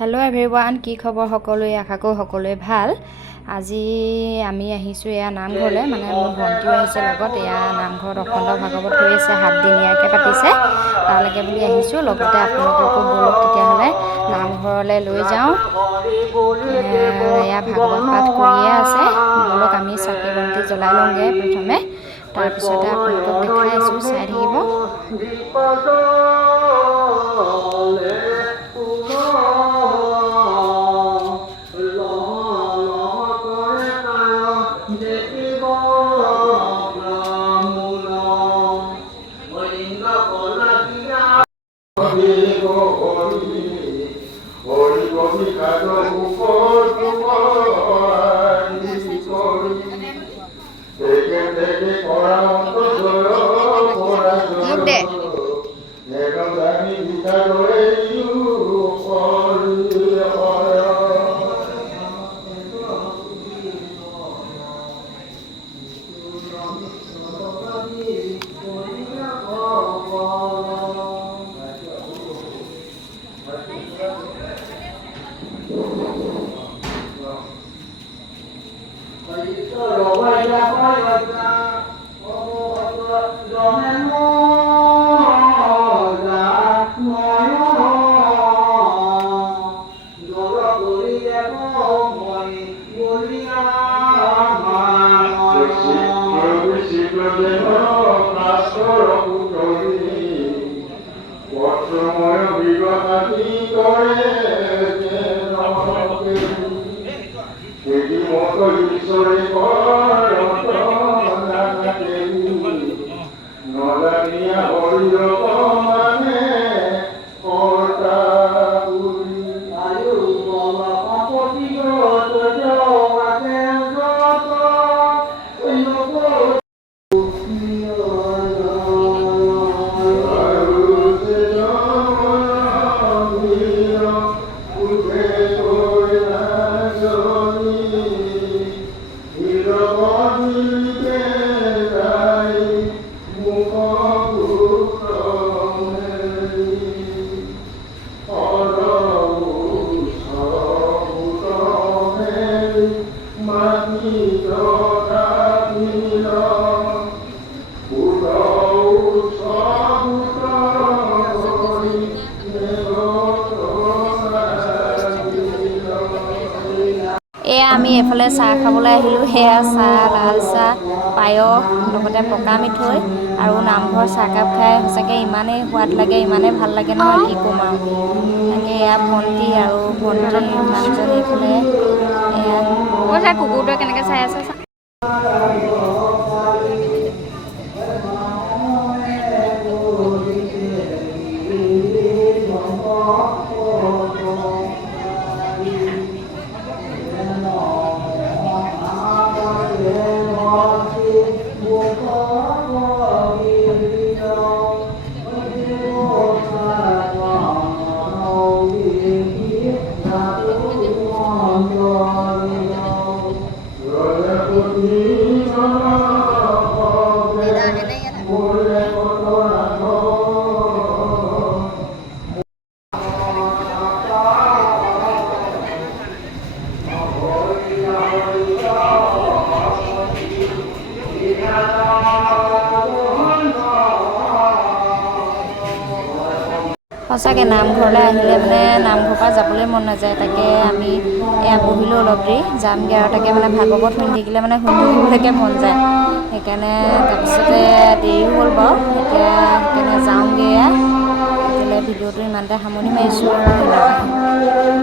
Hello' everyone, কি খবৰ সকলোৱে? আশা কৰোঁ সকলোৱে ভাল। আজি আমি আহিছোঁ এয়া নামঘৰলৈ, মানে মোৰ ভণ্টিও আহিছে লগত। এয়া নামঘৰত অখণ্ড ভাগৱত হৈ আছে, 7 দিনীয়াকৈ পাতিছে, তালৈকে বুলি আহিছোঁ। লগতে আপোনালোককো ব'লক তেতিয়াহ'লে নামঘৰলৈ লৈ যাওঁ। এয়া ভাগৱত পাঠ কৰিয়ে আছে, ব'লক আমি চাকি বন্তি জ্বলাই লওঁগৈ প্ৰথমে, তাৰপিছতে আপোনালোকক দেখাই আছোঁ, চাই থাকিব। মোক দে এয়া আমি এইফালে চাহ খাবলৈ আহিলোঁ। সেয়া চাহ, লাল চাহ, পায়স, লগতে পকা মিঠৈ আৰু নামঘৰ চাহকাপ খাই সঁচাকৈ ইমানেই সোৱাদ লাগে, ইমানেই ভাল লাগে নহয়, কি ক'ম আৰু। তাকে এয়া ভণ্টি আৰু ভণ্টিৰ মানুহজনী এইফালে এয়া কৈছে কুকুৰটোৱে কেনেকৈ চাই আছে। সঁচাকৈ নামঘৰলৈ আহিলে মানে নামঘৰৰ পৰা যাবলৈ মন নাযায়। তাকে আমি এয়া বহিলোঁ অলপ দেৰি, যামগৈ আৰু। তাকে মানে ভাগৱত শুনি থাকিলে মানে শুনি থাকিবলৈকে মন যায়, সেইকাৰণে তাৰপিছতে দেৰিও হ'ল বাৰু, এতিয়া সেইকাৰণে যাওঁগৈ। এয়া তেতিয়াহ'লে ভিডিঅ'টো ইমানতে সামৰণি মাৰিছোঁ। ধন্যবাদ।